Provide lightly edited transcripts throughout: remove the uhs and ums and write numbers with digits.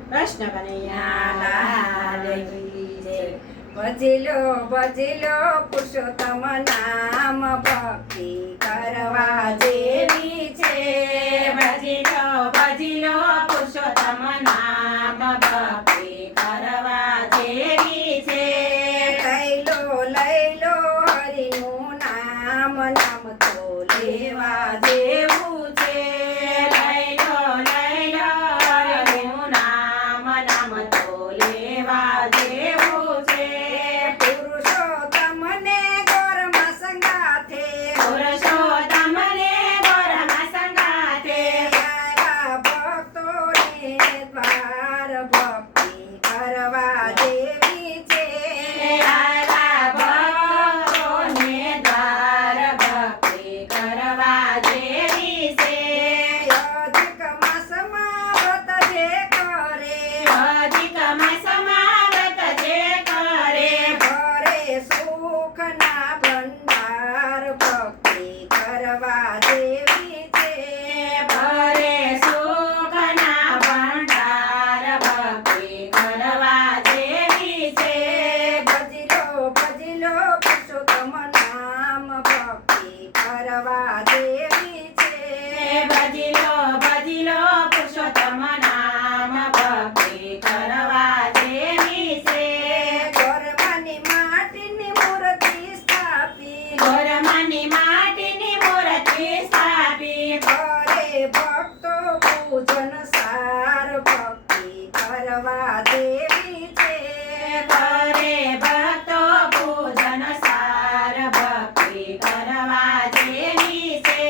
કૃષ્ણ કનૈયા લાલ કી જય। ભજી લો પુરુષોત્તમ નામ, ભક્તિ કરવા જેવી છે। ભજી લો પુરુષોત્તમ નામ, ભક્તિ કરવા જેવી છે। લઈ લો હરિનું નામ, નામ તો લેવા જેવું છે। લઈ લો હરિનું નામ, નામ તો લેવા જેવું છે। પુરુષોત્તમને ગોરમાં સંગાથે, પુરુષોત્તમને ગોરમાં સંગાથે, આવ્યા ભક્તોને દ્વાર, ભક્તિ કરવા જેવી છે। આવ્યા ભક્તોને દ્વાર, ભક્તિ કરવા જેવી છે। અધિક માસમાં વ્રત જે કરે, અધિક માસમાં વ્રત જે કરે, ભરે સુખના ભંડાર, ભક્તિ કરવા જેવી છે। ભરે સુખના ભંડાર, ભક્તિ કરવા જેવી છે। ભજી લો પુરુષોત્તમ નામ, ભક્તિ કરવા જેવી છે। ભજી લો પુરુષોત્તમ નામ, ભક્તિ કરવા જેવી છે। ગોરમાની માટીની મૂર્તિ સ્થાપી, ગોરમાની માટીની મૂર્તિ સ્થાપી, કરે ભક્તો પૂજન સાર, ભક્તિ કરવા દેવી છે। કરે ભક્તો પૂજન સાર, ભક્તિ કરવા જેવી છે।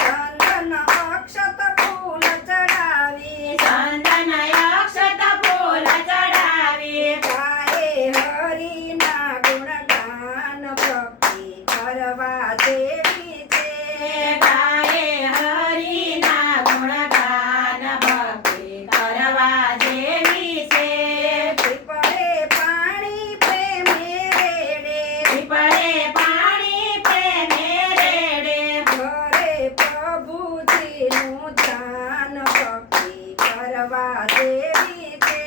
ચંદન અક્ષત ફૂલ ચડાવી, ચંદન અક્ષત ફૂલ ચડાવી, ગાય હરિના ગુણગાન, ભક્તિ કરવા દેવી છે। ગાય હરિના ગુણગાન, ભક્તિ કરવા જેવી છે। પીપળે પાણી પ્રેમે રેડે, પીપળે પાણી પ્રેમે રેડે, ઘરે પ્રભુજીનું ધ્યાન, ભક્તિ કરવા દેવી છે।